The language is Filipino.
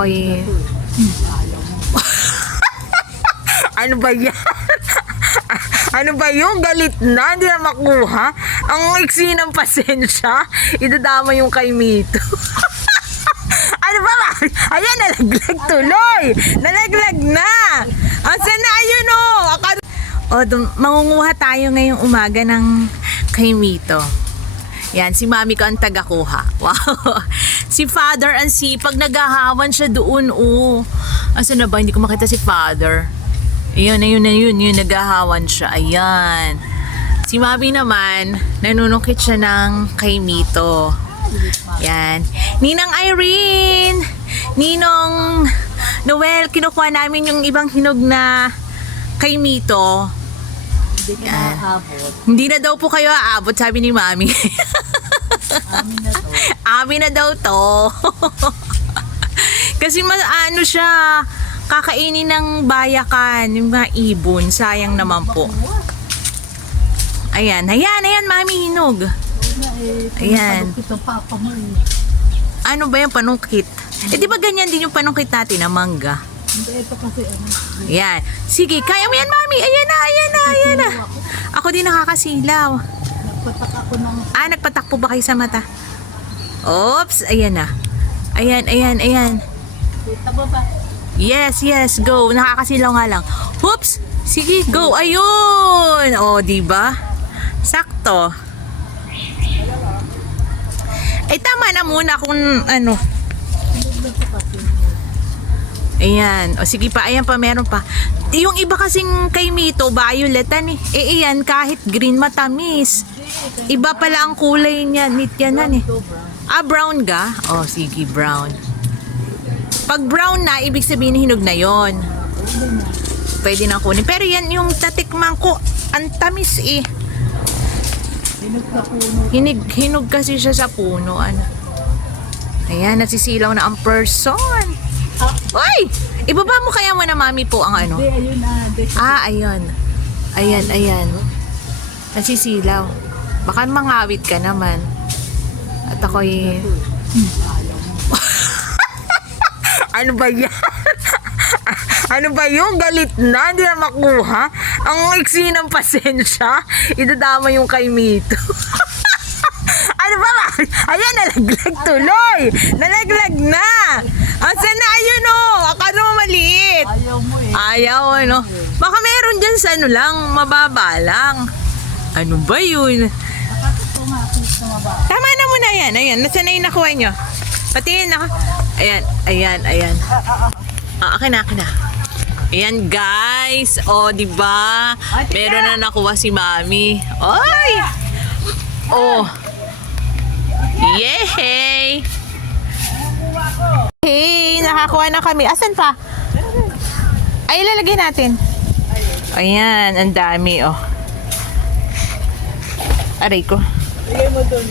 ako'y... Ano ba yan? Ano ba yung galit na? Hindi na makuha. Ang iksi ng pasensya. Idadama yung kay Mito. Ano ba? Ayan, nalaglag tuloy. Nalaglag na. Asan na? Ayun mangunguha tayo ngayong umaga ng kay Mito. Yan, si Mami ko ang tagakuha. Wow. Si Father ang sipag, naghahawan siya doon. Asan na ba? Hindi ko makita si Father. Ayun, naghahawan siya. Ayan. Si Mami naman, nanunukit siya ng kay Mito. Yan. Ninang Irene, Ninong Noel, kinukuha namin yung ibang hinog na kay Mito. Yan. Hindi na daw po kayo aabot, sabi ni Mami. Amin na daw to. Kasi ano siya, kakainin ng bayakan, yung mga ibon. Sayang naman po. Ayan, Mami, hinog. Ayan. Ano ba yung panungkit? Di ba ganyan din yung panungkit natin na mangga? Hindi, ito kasi Ayan. Sige, kaya mo yan, Mami. Ayan na. Ako din nakakasilaw. Nagpatak ako ng... Nagpatakpo ba kayo sa mata? Oops, ayan na. Ayan. Kita ba ba? Yes, go. Nakakasilaw nga lang. Oops, sige, go. Ayun. Diba? Sakto. Tama na muna kung ano. Ayan. Sige pa. Ayan pa, meron pa. Yung iba kasing kay Mito, violetan eh. Ayan, kahit green, matamis. Iba pala ang kulay niya. Nityanan eh. Brown ga? Sige, brown. Pag brown na, ibig sabihin hinog na yon. Pwede na kunin. Pero yan, yung tatikman ko, ang tamis eh. Hinog kasi siya sa puno. Ayan, nasisilaw na ang person. Uy! Ibaba mo kaya mo na, Mami po ang ano? Ayun. Ayan. Nasisilaw. Baka mangawit ka naman. At ako'y... Ano ba yan? Ano ba yung galit na? Hindi na makuha. Ang iksi ng pasensya. Idadama yung kay Mito. Ano ba? Ayan, nalaglag tuloy. Nalaglag na. Asan na? Ayun akala mo maliit. Ayaw mo eh. Ayaw Baka meron dyan sa mababa lang. Ano ba yun? Tama na muna yan. Ayan, nasa na yung nakuha nyo? Patingin ako. Ayan. Akin na. Ayan, guys. Diba? Meron na nakuha si Mami. Oy! Yay! Hey, nakakuha na kami. Asan pa? Ay, ilalagay natin. Ayan, ang dami, Aray ko. Lagay mo doon.